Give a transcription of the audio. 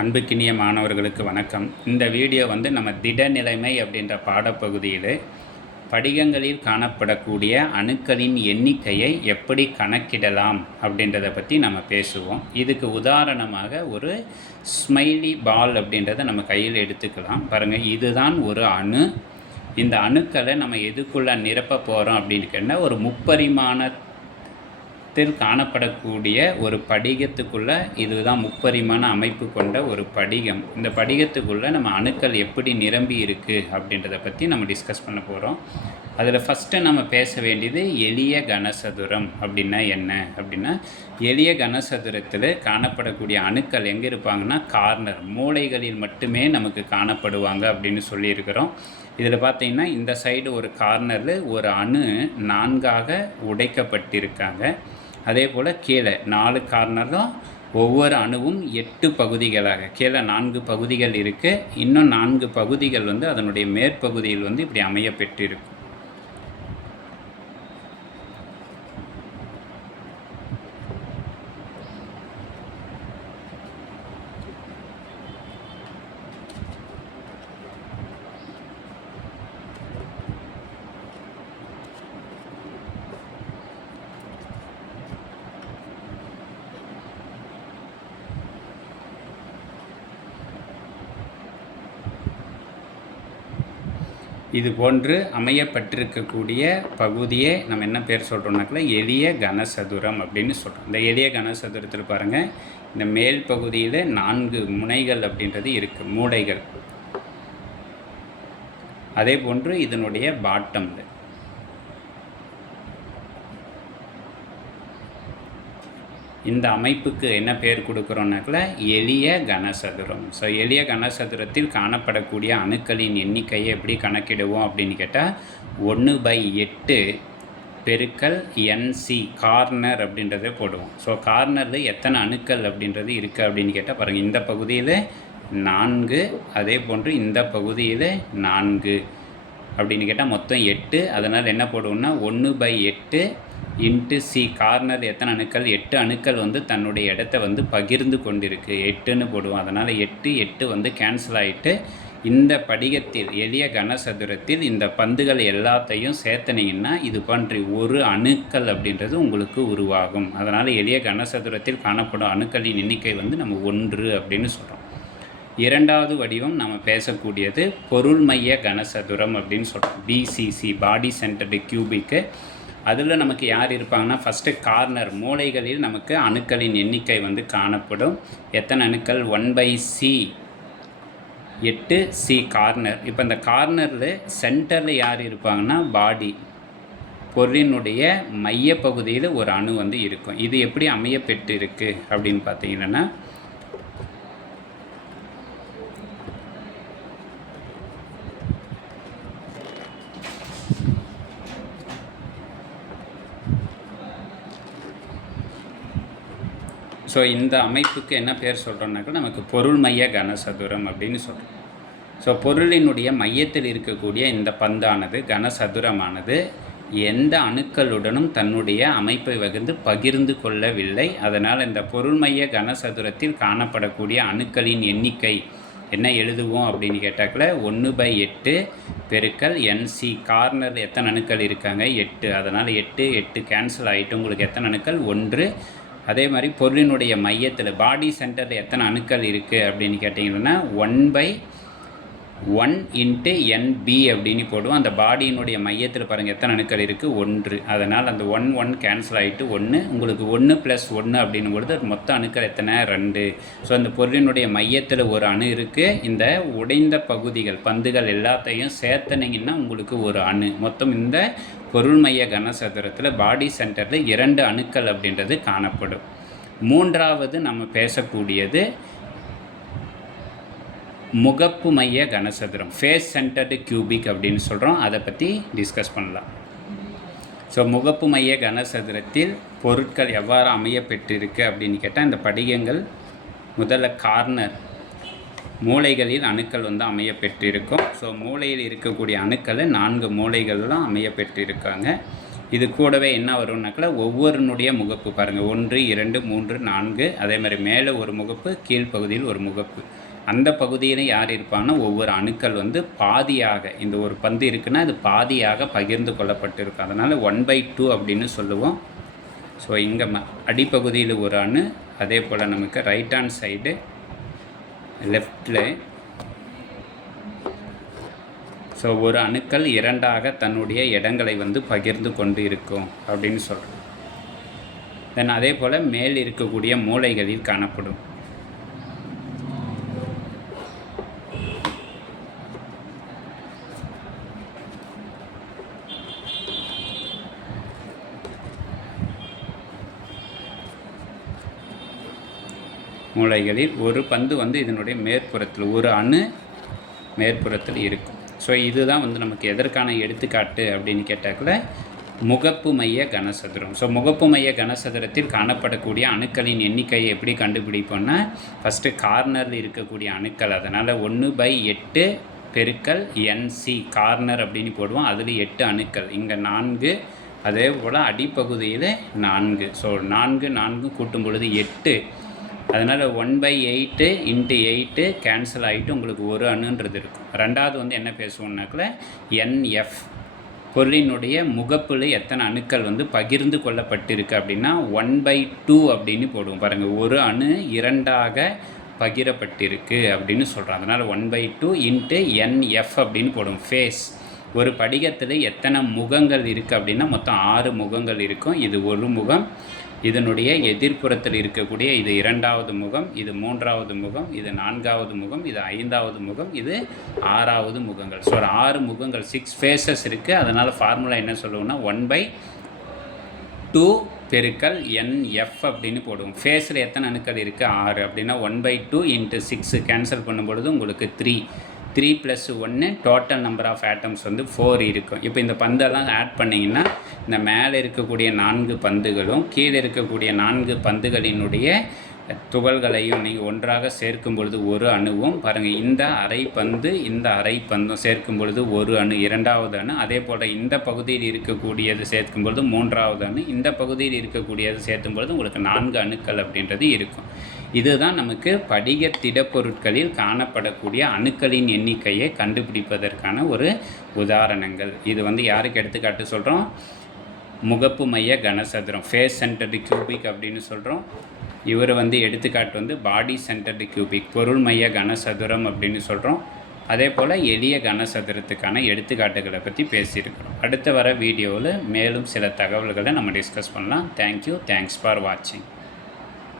அன்புக்கினிய மாணவர்களுக்கு வணக்கம். இந்த வீடியோ நம்ம திடநிலைமை அப்படின்ற பாடப்பகுதியில் படிகங்களில் காணப்படக்கூடிய அணுக்களின் எண்ணிக்கையை எப்படி கணக்கிடலாம் அப்படின்றத பற்றி நம்ம பேசுவோம். இதுக்கு உதாரணமாக ஒரு ஸ்மைலி பால் அப்படின்றத நம்ம கையில் எடுத்துக்கலாம். பாருங்கள், இதுதான் ஒரு அணு. இந்த அணுக்களை நம்ம எதுக்குள்ளே நிரப்ப போகிறோம் அப்படின்னு கேட்டால் ஒரு முப்பரிமாணத்தில் காணப்படக்கூடிய ஒரு படிகத்துக்குள்ளே, இதுதான் முப்பரிமாண அமைப்பு கொண்ட ஒரு படிகம். இந்த படிகத்துக்குள்ளே நம்ம அணுக்கள் எப்படி நிரம்பி இருக்குது அப்படின்றத பற்றி நம்ம டிஸ்கஸ் பண்ண போகிறோம். அதில் ஃபஸ்ட்டு நம்ம பேச வேண்டியது எளிய கனசதுரம் அப்படின்னா என்ன அப்படின்னா, எளிய கனசதுரத்தில் காணப்படக்கூடிய அணுக்கள் எங்கே இருப்பாங்கன்னா கார்னர், மூலைகளில் மட்டுமே நமக்கு காணப்படுவாங்க அப்படின்னு சொல்லியிருக்கிறோம். இதில் பார்த்திங்கன்னா இந்த சைடு ஒரு கார்னரில் ஒரு அணு 4ஆக உடைக்கப்பட்டிருக்காங்க. அதே போல் கீழே 4 கார்னரும் ஒவ்வொரு அணுவும் 8 பகுதிகளாக, கீழே 4 பகுதிகள் இருக்குது. இன்னும் 4 பகுதிகள் அதனுடைய மேற்பகுதியில் இப்படி அமைய பெற்றிருக்கும். இது போன்று அமையப்பட்டிருக்கக்கூடிய பகுதியே நம்ம என்ன பேர் சொல்கிறோம்னாக்கில் எளிய கனசதுரம் அப்படின்னு சொல்கிறோம். இந்த எளிய கனசதுரத்தில் பாருங்கள், இந்த மேல் பகுதியில் 4 முனைகள் அப்படின்றது இருக்குது, மூலைகள். அதே போன்று இதனுடைய பாட்டமில் இந்த அமைப்புக்கு என்ன பேர் கொடுக்குறோன்னாக்கில் எளிய கனசதுரம். ஸோ எளிய கனசதுரத்தில் காணப்படக்கூடிய அணுக்களின் எண்ணிக்கையை எப்படி கணக்கிடுவோம் அப்படின்னு கேட்டால் 1/8 பெருக்கல் NC கார்னர் அப்படின்றத போடுவோம். ஸோ கார்னரில் எத்தனை அணுக்கள் அப்படின்றது இருக்குது அப்படின்னு கேட்டால் பாருங்கள், இந்த பகுதியில் 4, அதே போன்று இந்த பகுதியில் 4 அப்படின்னு கேட்டால் மொத்தம் 8. அதனால் என்ன போடுவோம்னா 1/8 இன்ட்டு C, கார்னர் எத்தனை அணுக்கள், 8 அணுக்கள் தன்னுடைய இடத்த பகிர்ந்து கொண்டிருக்கு, 8ன்னு போடுவோம். அதனால் 8 கேன்சல் ஆகிட்டு இந்த படிகத்தில் எளிய கனசதுரத்தில் இந்த பந்துகள் எல்லாத்தையும் சேர்த்தனீங்கன்னா இது போன்ற ஒரு அணுக்கள் அப்படின்றது உங்களுக்கு உருவாகும். அதனால் எளிய கனசதுரத்தில் காணப்படும் அணுக்களின் எண்ணிக்கை நம்ம 1 அப்படின்னு சொல்கிறோம். இரண்டாவது வடிவம் நம்ம பேசக்கூடியது பொருள் மைய கனசதுரம் அப்படின்னு சொல்கிறோம். BCC, பாடி சென்டர்டு கியூபிக்கு. அதில் நமக்கு யார் இருப்பாங்கன்னா ஃபஸ்ட்டு கார்னர், மூலைகளில் நமக்கு அணுக்களின் எண்ணிக்கை காணப்படும். எத்தனை அணுக்கள், 1/C 8C கார்னர். இப்போ இந்த கார்னரில் சென்டரில் யார் இருப்பாங்கன்னா பாடி, பொருளினுடைய மைய பகுதியில் ஒரு அணு இருக்கும். இது எப்படி அமைய பெற்று இருக்குது அப்படின்னு பார்த்தீங்கன்னா, ஸோ இந்த அமைப்புக்கு என்ன பேர் சொல்கிறோம்னாக்கா நமக்கு பொருள் மைய கனசதுரம் அப்படின்னு சொல்கிறோம். ஸோ பொருளினுடைய மையத்தில் இருக்கக்கூடிய இந்த பந்தானது, கனசதுரமானது எந்த அணுக்களுடனும் தன்னுடைய அமைப்பை பகிர்ந்து கொள்ளவில்லை. அதனால் இந்த பொருள் மைய கனசதுரத்தில் காணப்படக்கூடிய அணுக்களின் எண்ணிக்கை என்ன எழுதுவோம் அப்படின்னு கேட்டாக்கில் 1/8 பெருக்கல் NC, கார்னர் எத்தனை அணுக்கள் இருக்காங்க, 8. அதனால் 8 கேன்சல் ஆகிட்டு உங்களுக்கு எத்தனை அணுக்கள், 1. அதே மாதிரி பொருளினுடைய மையத்தில் பாடி சென்டரில் எத்தனை அணுக்கள் இருக்குது அப்படின்னு கேட்டிங்கன்னா 1/1 இன்ட்டு NB அப்படின்னு போடுவோம். அந்த பாடியினுடைய மையத்தில் பாருங்கள் எத்தனை அணுக்கள் இருக்குது, 1. அதனால் அந்த 1 கேன்சல் ஆகிட்டு 1. உங்களுக்கு 1 + 1 அப்படின்னும் பொழுது மொத்த அணுக்கள் எத்தனை, 2. ஸோ அந்த பொருளினுடைய மையத்தில் ஒரு அணு இருக்குது. இந்த உடைந்த பகுதிகள், பந்துகள் எல்லாத்தையும் சேர்த்தனீங்கன்னா உங்களுக்கு ஒரு அணு. மொத்தம் இந்த பொருள் மைய கனசதுரத்தில் பாடி சென்டரில் 2 அணுக்கள் அப்படின்றது காணப்படும். மூன்றாவது நம்ம பேசக்கூடியது முகப்பு மைய கனசதுரம், ஃபேஸ் சென்டர்டு கியூபிக் அப்படின்னு சொல்கிறோம். அதை பற்றி டிஸ்கஸ் பண்ணலாம். ஸோ முகப்பு மைய கனசதுரத்தில் பொருட்கள் எவ்வாறு அமைய பெற்றிருக்கு அப்படின்னு கேட்டால், இந்த படிகங்கள் முதல்ல கார்னர், மூலைகளில் அணுக்கள் அமைய பெற்றிருக்கும். ஸோ மூலையில் இருக்கக்கூடிய அணுக்களை 4 மூலைகள்லாம் அமைய பெற்றிருக்காங்க. இது கூடவே என்ன வரும்னாக்கா ஒவ்வொருனுடைய முகப்பு பாருங்கள் 1 2 3 4 அதே மாதிரி மேலே ஒரு முகப்பு கீழ்ப்பகுதியில் ஒரு முகப்பு. அந்த பகுதியில் யார் இருப்பாங்கன்னா ஒவ்வொரு அணுக்கள் வந்து பாதியாக இந்த ஒரு பந்து இருக்குன்னா அது பாதியாக பகிர்ந்து கொள்ளப்பட்டிருக்கும். அதனால் 1/2 அப்படின்னு சொல்லுவோம். ஸோ இங்கே அடிப்பகுதியில் ஒரு அணு, அதே போல் நமக்கு ரைட் ஹேண்ட் சைடு லெஃப்டில் ஸோ ஒரு அணுக்கள் இரண்டாக தன்னுடைய இடங்களை வந்து பகிர்ந்து கொண்டு இருக்கும் அப்படின்னு சொல்கிறோம். தென் அதே போல் மேல் இருக்கக்கூடிய மூலைகளில் காணப்படும். மூலைகளில் ஒரு பந்து வந்து இதனுடைய மேற்புறத்தில் ஒரு அணு மேற்புறத்தில் இருக்கும். ஸோ இதுதான் வந்து நமக்கு எதற்கான எடுத்துக்காட்டு அப்படின்னு கேட்டாக்குள்ள முகப்பு மைய கனசதுரம். ஸோ முகப்பு மைய கனசதுரத்தில் காணப்படக்கூடிய அணுக்களின் எண்ணிக்கையை எப்படி கண்டுபிடிப்போம்னா ஃபஸ்ட்டு கார்னரில் இருக்கக்கூடிய அணுக்கள், அதனால் 1/8 பெருக்கல் NC கார்னர் அப்படின்னு போடுவோம். அதில் 8 அணுக்கள், இங்கே 4, அதே போல் அடிப்பகுதியில் 4. ஸோ 4 கூட்டும் பொழுது 8. அதனால் 1/8 × 8 கேன்சல் ஆகிட்டு உங்களுக்கு ஒரு அணுன்றது இருக்கும். ரெண்டாவது வந்து என்ன பேசுவோம்னாக்கில் NF பொருளினுடைய முகப்பில் எத்தனை அணுக்கள் வந்து பகிர்ந்து கொள்ளப்பட்டிருக்கு அப்படின்னா 1/2 அப்படின்னு போடுவோம். பாருங்கள், ஒரு அணு இரண்டாக பகிரப்பட்டிருக்கு அப்படின்னு சொல்கிறோம். அதனால் 1/2 × NF அப்படின்னு போடுவோம். ஃபேஸ் ஒரு படிகத்தில் எத்தனை முகங்கள் இருக்குது அப்படின்னா மொத்தம் 6 முகங்கள் இருக்கும். இது ஒரு முகம், இதனுடைய எதிர்ப்புறத்தில் இருக்கக்கூடிய இது 2வது முகம், இது 3வது முகம், இது 4வது முகம், இது 5வது முகம், இது 6வது முகங்கள். ஸோ 6 முகங்கள் 6 ஃபேஸஸ் இருக்குது. அதனால் ஃபார்முலா என்ன சொல்லுவோம்னா 1/2 பெருக்கல் NF அப்படின்னு போடுவோம். ஃபேஸில் எத்தனை அணுக்கள் இருக்குது 6 அப்படின்னா 1/2 × 6 கேன்சல் பண்ணும்பொழுது உங்களுக்கு 3 + 1 டோட்டல் நம்பர் ஆஃப் ஆட்டம்ஸ் வந்து 4 இருக்கும். இப்போ இந்த பந்தெல்லாம் ஆட் பண்ணிங்கன்னா இந்த மேலே இருக்கக்கூடிய 4 பந்துகளும் கீழே இருக்கக்கூடிய 4 பந்துகளினுடைய துகள்களையும் நீங்கள் ஒன்றாக சேர்க்கும் பொழுது ஒரு அணுவும் பாருங்கள், இந்த அரை பந்து இந்த அரை பந்தும் சேர்க்கும் பொழுது ஒரு அணு 2வது அணு, அதே போல் இந்த பகுதியில் இருக்கக்கூடியது சேர்க்கும் பொழுது 3வது அணு, இந்த பகுதியில் இருக்கக்கூடியது சேர்க்கும் பொழுது உங்களுக்கு 4 அணுக்கள் அப்படின்றது இருக்கும். இதுதான் நமக்கு படிக திடப்பொருட்களில் காணப்படக்கூடிய அணுக்களின் எண்ணிக்கையை கண்டுபிடிப்பதற்கான ஒரு உதாரணங்கள். இது வந்து யாருக்கு எடுத்துக்காட்டு சொல்கிறோம்? முகப்பு மைய கனசதுரம், ஃபேஸ் சென்டர்டு கியூபிக் அப்படின்னு சொல்கிறோம். இவர் வந்து எடுத்துக்காட்டு வந்து பாடி சென்டர்டு கியூபிக், பொருள் மைய கனசதுரம் அப்படின்னு சொல்கிறோம். அதே போல் எளிய கனசதுரத்துக்கான எடுத்துக்காட்டுகளை பற்றி பேசியிருக்கிறோம். அடுத்து வர வீடியோவில் மேலும் சில தகவல்களை நம்ம டிஸ்கஸ் பண்ணலாம். தேங்க்யூ, தேங்க்ஸ் ஃபார் வாட்சிங்.